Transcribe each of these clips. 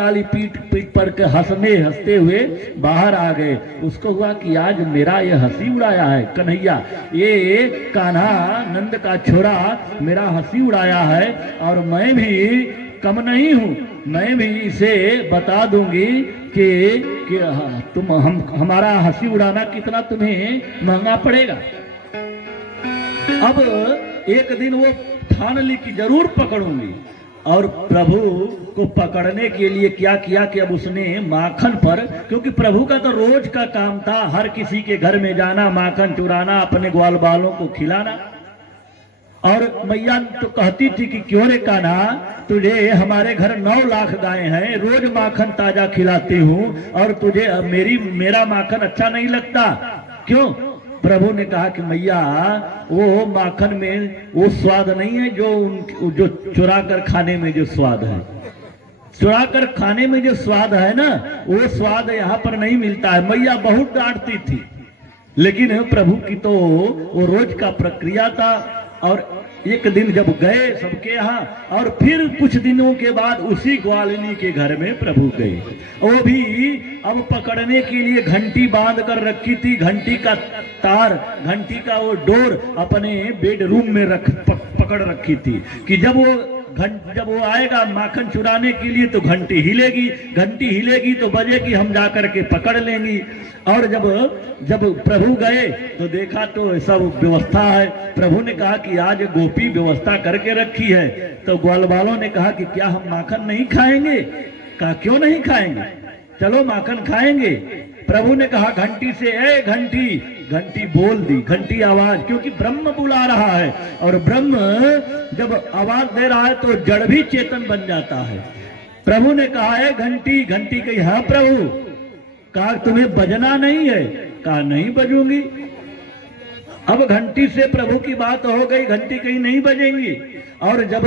ताली पीट पीट पड़ के हंसते हुए बाहर आ गए। उसको हुआ कि आज मेरा ये हंसी उड़ाया है कन्हैया, ये कान्हा नंद का छोरा मेरा हंसी उड़ाया है, और मैं भी कम नहीं हूँ, मैं भी इसे बता दूंगी कि तुम हमारा हंसी उड़ाना कितना तुम्हें महंगा पड़ेगा। अब एक दिन वो ठान ली कि जरूर पकड़ूंगी, और प्रभु को पकड़ने के लिए क्या किया कि अब उसने माखन पर, क्योंकि प्रभु का तो रोज का काम था हर किसी के घर में जाना, माखन चुराना, अपने ग्वाल बालों को खिलाना। और मैया तो कहती थी कि क्यों रे कान्हा, तुझे हमारे घर 9 लाख गायें हैं, रोज माखन ताजा खिलाती हूँ, और तुझे मेरा माखन अच्छा नहीं लगता क्यों? प्रभु ने कहा कि मैया वो माखन में वो स्वाद नहीं है जो चुरा कर खाने में जो स्वाद है, चुरा कर खाने में जो स्वाद है ना, वो स्वाद यहाँ पर नहीं मिलता है। मैया बहुत डांटती थी, लेकिन प्रभु की तो वो रोज का प्रक्रिया था। और एक दिन जब गए सबके यहाँ, और फिर कुछ दिनों के बाद उसी ग्वालिनी के घर में प्रभु गए। वो भी अब पकड़ने के लिए घंटी बांध कर रखी थी, घंटी का तार, घंटी का वो डोर अपने बेडरूम में पकड़ रखी थी कि जब वो आएगा माखन चुराने के लिए तो घंटी हिलेगी तो बजेगी, हम जाकर के पकड़ लेंगी। और जब प्रभु गए तो देखा तो सब व्यवस्था है। प्रभु ने कहा कि आज गोपी व्यवस्था करके रखी है। तो ग्वाल वालों ने कहा कि क्या हम माखन नहीं खाएंगे? कहा क्यों नहीं खाएंगे, चलो माखन खाएंगे। प्रभु ने कहा घंटी से, ए घंटी, घंटी बोल दी, घंटी आवाज, क्योंकि ब्रह्म बुला रहा है, और ब्रह्म जब आवाज दे रहा है तो जड़ भी चेतन बन जाता है। प्रभु ने कहा है घंटी, घंटी कही हाँ प्रभु। कहा तुम्हें बजना नहीं है? कहा नहीं बजूंगी। अब घंटी से प्रभु की बात हो गई, घंटी कहीं नहीं बजेंगी। और जब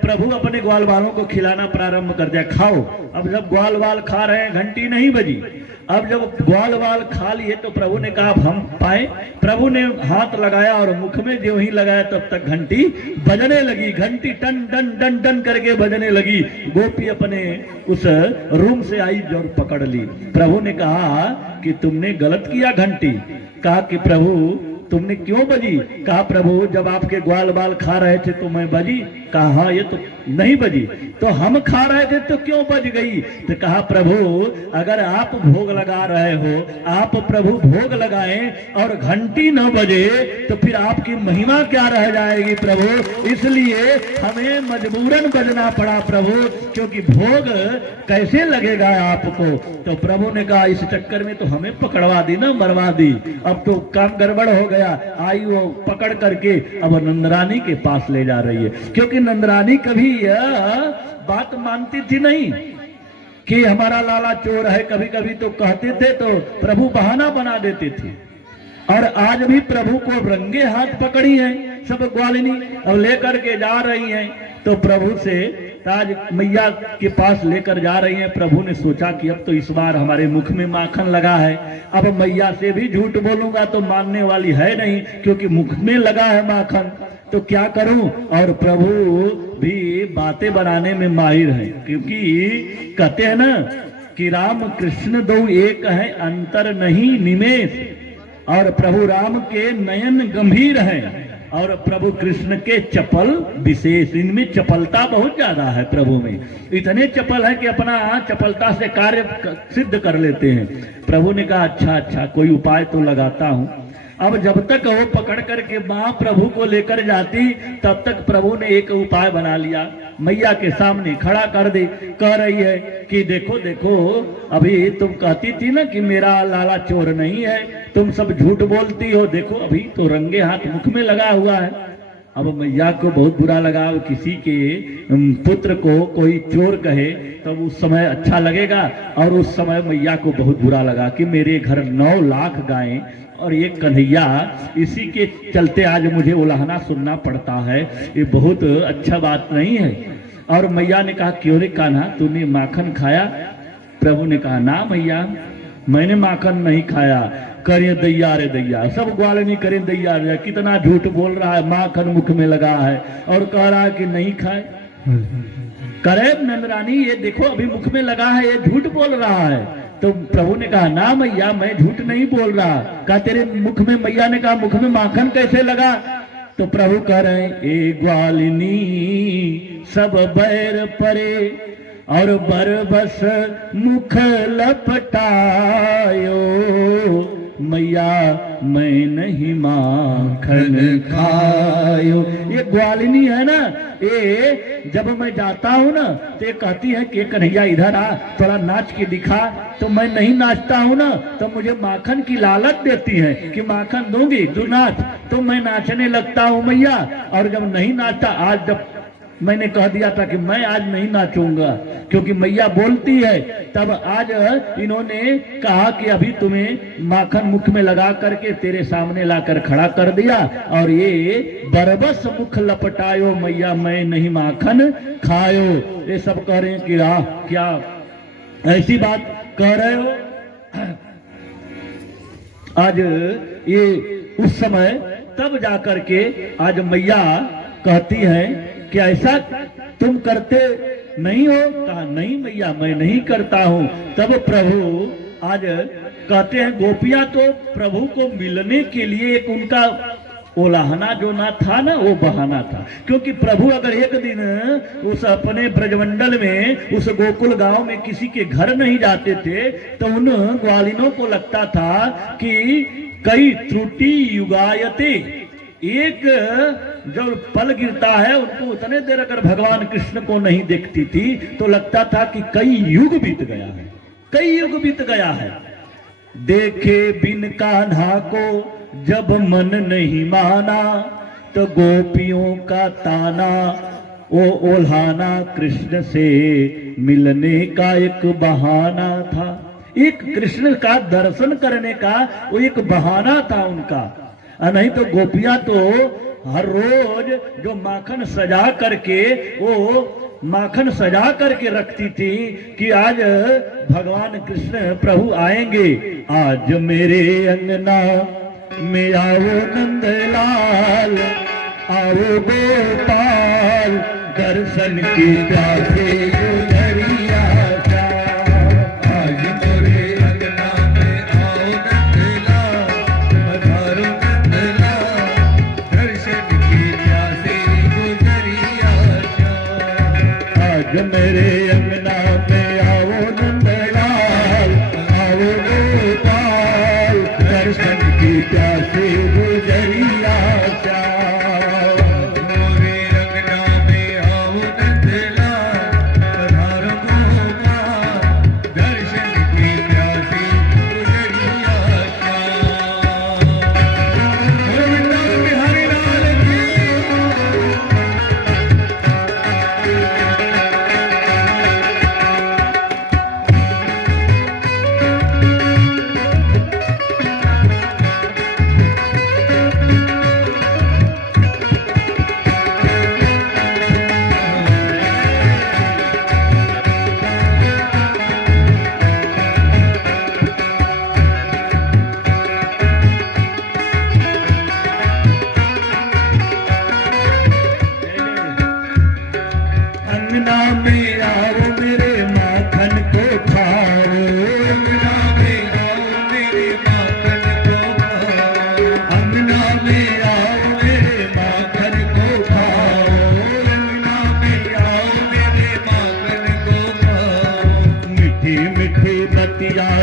प्रभु अपने ग्वाल वालों को खिलाना प्रारंभ कर दिया, खाओ। अब जब ग्वाल वाल खा रहे हैं, घंटी नहीं बजी। अब जब ग्वाल वाल खा लिए तो प्रभु ने कहा हम पाए। प्रभु ने हाथ लगाया और मुख में जो ही लगाया तब तक घंटी बजने लगी, घंटी टन टन टन टन करके बजने लगी। गोपी अपने उस रूम से आई और पकड़ ली। प्रभु ने कहा कि तुमने गलत किया घंटी। कहा कि प्रभु तुमने क्यों बजी? कहा प्रभु जब आपके ग्वाल बाल खा रहे थे तो मैं बजी। कहा हाँ ये तो नहीं बजी, तो हम खा रहे थे तो क्यों बज गई? तो कहा प्रभु अगर आप भोग लगा रहे हो, आप प्रभु भोग लगाएं और घंटी न बजे तो फिर आपकी महिमा क्या रह जाएगी प्रभु, इसलिए हमें मजबूरन बजना पड़ा प्रभु, क्योंकि भोग कैसे लगेगा आपको। तो प्रभु ने कहा इस चक्कर में तो हमें पकड़वा दी ना, मरवा दी, अब तो काम गड़बड़ हो गया। आई वो पकड़ करके अब नंदरानी के पास ले जा रही है, क्योंकि नंदरानी कभी यह बात मानती थी नहीं कि हमारा लाला चोर है। कभी कभी तो कहते थे तो प्रभु बहाना बना देते थे। और आज भी प्रभु को रंगे हाथ पकड़ी है सब ग्वालिनी और लेकर के जा रही हैं। तो प्रभु से ताज मैया के पास लेकर जा रही हैं। प्रभु ने सोचा कि अब तो इस बार हमारे मुख में माखन लगा है, अब मैया से भी झूठ बोलूंगा तो मानने वाली है नहीं, क्योंकि मुख में लगा है माखन, तो क्या करूं। और प्रभु भी बातें बनाने में माहिर है, क्योंकि कहते हैं ना कि राम कृष्ण दो एक है, अंतर नहीं निमेष। और प्रभु राम के नयन गंभीर हैं और प्रभु कृष्ण के चपल विशेष, इनमें चपलता बहुत ज्यादा है। प्रभु में इतने चपल है कि अपना चपलता से कार्य सिद्ध कर लेते हैं। प्रभु ने कहा अच्छा कोई उपाय तो लगाता हूं। अब जब तक वो पकड़ करके मां प्रभु को लेकर जाती तब तक प्रभु ने एक उपाय बना लिया, मैया के सामने खड़ा कर दे। कह रही है कि देखो देखो, अभी तुम कहती थी ना कि मेरा लाला चोर नहीं है, तुम सब झूठ बोलती हो, देखो अभी तो रंगे हाथ मुख में लगा हुआ है। अब मैया को बहुत बुरा लगा, किसी के पुत्र को कोई चोर कहे तो उस समय अच्छा लगेगा, और उस समय मैया को बहुत बुरा लगा कि मेरे घर 9 लाख गायें और ये कन्हैया, इसी के चलते आज मुझे उलाहना सुनना पड़ता है, ये बहुत अच्छा बात नहीं है। और मैया ने कहा क्यों रे कान्हा तूने माखन खाया? प्रभु ने कहा ना मैया मैंने माखन नहीं खाया। करे दैया रे दैया, सब ग्वालिनी करे दैया रे, कितना झूठ बोल रहा है, माखन मुख में लगा है और कह रहा है कि नहीं खाए। करे नंदरानी ये देखो अभी मुख में लगा है, ये झूठ बोल रहा है। तो प्रभु ने कहा ना मैया मैं झूठ नहीं बोल रहा। कहा तेरे मुख में, मैया ने कहा मुख में माखन कैसे लगा? तो प्रभु कह रहे हैं ए ग्वालिनी सब बैर परे और बरबस मुख लपटायो, मैया मैं नहीं माखन खायो। ये ग्वालिनी है ना, ये जब मैं जाता हूँ ना तो ये कहती है कि कन्हैया इधर आ थोड़ा नाच के दिखा, तो मैं नहीं नाचता हूँ ना तो मुझे माखन की लालच देती है कि माखन दूंगी तू नाच, तो मैं नाचने लगता हूँ मैया। और जब नहीं नाचता, आज जब मैंने कह दिया था कि मैं आज नहीं नाचूंगा क्योंकि मैया बोलती है, तब आज इन्होंने कहा कि अभी तुम्हें माखन मुख में लगा करके तेरे सामने लाकर खड़ा कर दिया और ये बरबस मुख लपटायो, मैया मैं नहीं माखन खायो। ये सब कह रहे हैं कि क्या ऐसी बात कह रहे हो? आज ये उस समय तब जाकर के आज मैया कहती है कि ऐसा तुम करते नहीं हो? कहा नहीं मैया मैं नहीं करता हूं। तब प्रभु आज कहते हैं गोपियां तो प्रभु को मिलने के लिए एक उनका ओलाहना जो ना था ना वो बहाना था, क्योंकि प्रभु अगर एक दिन उस अपने ब्रजमंडल में उस गोकुल गांव में किसी के घर नहीं जाते थे तो उन ग्वालिनों को लगता था कि कई त्रुटि युगायते, एक जब पल गिरता है उनको उतने देर अगर भगवान कृष्ण को नहीं देखती थी तो लगता था कि कई युग बीत गया है, कई युग बीत गया है। देखे बिन कान्हा को जब मन नहीं माना तो गोपियों का ताना, वो ओल्हाना कृष्ण से मिलने का एक बहाना था। एक कृष्ण का दर्शन करने का वो एक बहाना था उनका। नहीं तो गोपियां तो हर रोज जो माखन सजा करके वो माखन सजा करके रखती थी कि आज भगवान कृष्ण प्रभु आएंगे। आज मेरे अंगना में आओ नंदलाल, आओ गोपाल दर्शन की प्यासे गुजरिया। मेरे अंगना में आओ नंदलाल, आओ गोपाल दर्शन की प्यासे गुजरिया। मेरे अंगना में आओ नंदलाल, पधारो गोपाल दर्शन की प्यासे गुजरिया। बिहारी लाल की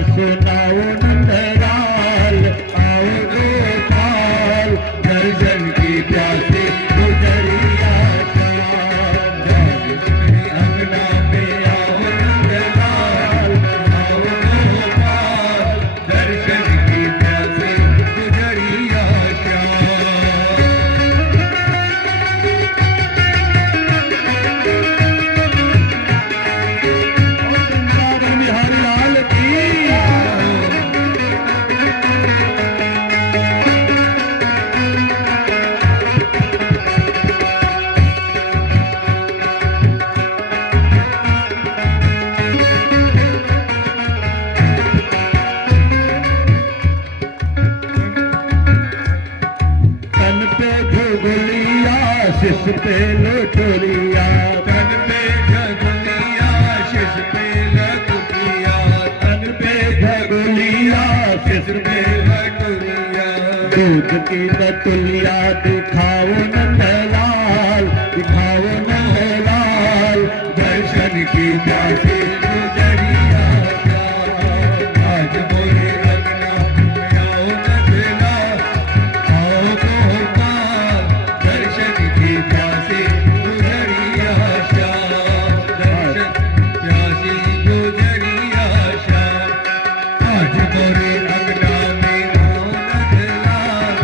सुनाओ नंदलाल, आओ गोपाल दर्शन की प्यासे गुजरिया। अंगना में आओ नंदलाल, आओ गोपाल दर्शन की प्यासे गुजरिया। बिहारी लाल की शिष पे लोटोलिया, तन पे दूध की बतुलिया दिखाओ नंदलाल, दिखाओ नंदलाल, दर्शन की प्यासी गुजरिया आज मोरे अंगना में आओ नंदलाल, आओ गोपाल, दर्शन की प्यासी गुजरिया दर्शन प्यासी गुजरिया आज मोरे अंगना में आओ नंदलाल,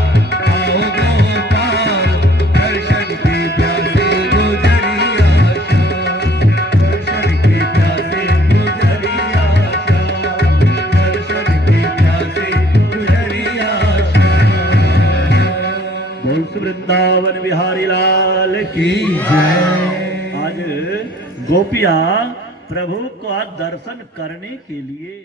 आओ गोपाल, दर्शन की प्यासी गुजरिया दर्शन की प्यासी गुजरिया दर्शन की प्यासी गुजरिया। बोल वृंदावन बिहारी लाल की जय। आज गोपियां प्रभु का दर्शन करने के लिए